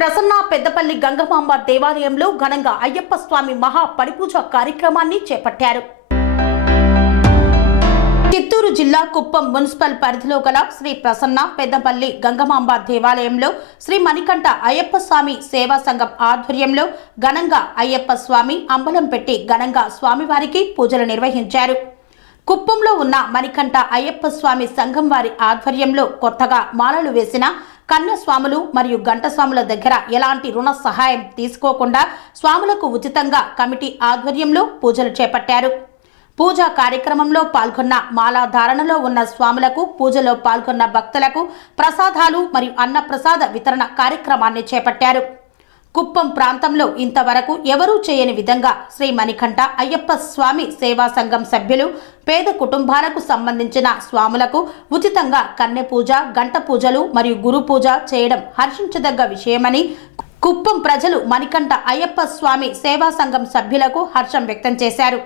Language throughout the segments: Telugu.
ప్రసన్న పెద్దపల్లి గంగమాంబ దేవాలయంలో ఘనంగా అయ్యప్ప స్వామి మహా పడిపూజ కార్యక్రమాన్ని చేపట్టారు. చిత్తూరు జిల్లా కుప్పం మున్సిపల్ పరిధిలో గల శ్రీ ప్రసన్న పెద్దపల్లి గంగమాంబ దేవాలయంలో శ్రీ మణికంఠ అయ్యప్ప స్వామి సేవా సంఘం ఆధ్వర్యంలో ఘనంగా అయ్యప్ప స్వామి అంబలం పెట్టి ఘనంగా స్వామివారికి పూజలు నిర్వహించారు. కుప్పంలో ఉన్న మణికంఠ అయ్యప్ప స్వామి సంఘం వారి ఆధ్వర్యంలో కొత్తగా మాలలు వేసిన కన్యస్వాములు మరియు గంటస్వాముల దగ్గర ఎలాంటి రుణ సహాయం తీసుకోకుండా స్వాములకు ఉచితంగా కమిటీ ఆధ్వర్యంలో పూజలు చేపట్టారు. పూజా కార్యక్రమంలో పాల్గొన్న మాలాధారణలో ఉన్న స్వాములకు, పూజలో పాల్గొన్న భక్తులకు ప్రసాదాలు మరియు అన్నప్రసాద వితరణ కార్యక్రమాన్ని చేపట్టారు. కుప్పం ప్రాంతంలో ఇంతవరకు ఎవరూ చేయని విధంగా శ్రీ మణికంఠ అయ్యప్ప స్వామి సేవా సంఘం సభ్యులు పేద కుటుంబాలకు సంబంధించిన స్వాములకు ఉచితంగా కన్నె పూజ, గంట పూజలు మరియు గురు పూజ చేయడం హర్షించదగ్గ విషయమని కుప్పం ప్రజలు మణికంఠ అయ్యప్ప స్వామి సేవా సంఘం సభ్యులకు హర్షం వ్యక్తం చేశారు.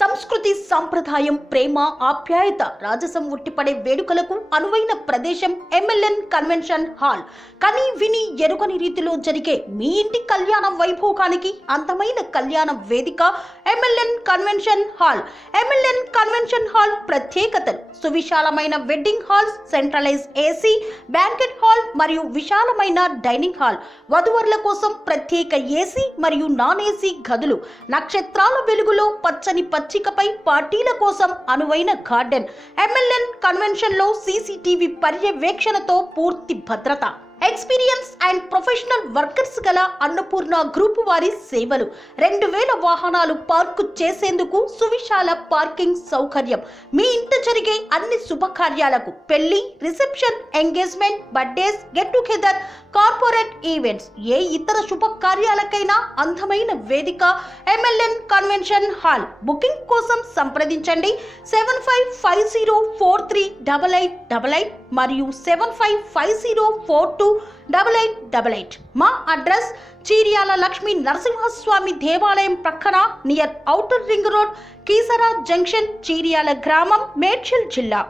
సంస్కృతి, సాంప్రదాయం, ప్రేమ, ఆప్యాయత, రాజసం ఉట్టిపడే వేడుకలకు అనువైన ప్రదేశం ఎంఎల్ఎన్ కన్వెన్షన్ హాల్. కని విని ఎరుగని రీతిలో జరిగే మీ ఇంటి కళ్యాణ వైభోగానికి అందమైన కళ్యాణ వేదిక MLN convention hall. MLN convention hall ప్రత్యేకతలు: సువిశాలమైన wedding halls, centralise AC, banquet hall మరియు విశాలమైన డైనింగ్ హాల్, వధువరుల కోసం ప్రత్యేక ఏసీ మరియు నాన్ ఏసీ గదులు, నక్షత్రాల వెలుగులో పచ్చని పచ్చికపై పార్టీల కోసం అనువైన గార్డెన్. ఎంఎల్ఎన్ కన్వెన్షన్ లో సీసీటీవీ పర్యవేక్షణతో పూర్తి భద్రత. ఎక్స్పీరియన్స్ అండ్ ప్రొఫెషనల్ వర్కర్స్ గల అన్నపూర్ణ గ్రూప్ వారి సేవలు 2000 వాహనాలు పార్కు చేసేందుకు సువిశాల పార్కింగ్ సౌకర్యం మీ ఇంట జరిగే అన్ని శుభకార్యాలకు పెళ్లి reception engagement birthdays get together corporate events ఏ ఇతర శుభకార్యాలకైనా అందమైన వేదిక MLN కన్వెన్షన్ హాల్ బుకింగ్ కోసం సంప్రదించండి 7550438888 మరియు 7550428888 మా అడ్రస్ చీర్యాల లక్ష్మీ నరసింహస్వామి దేవాలయం ప్రక్కన near outer ring road Keesara junction Cheeryal గ్రామం మేడ్చల్ జిల్లా.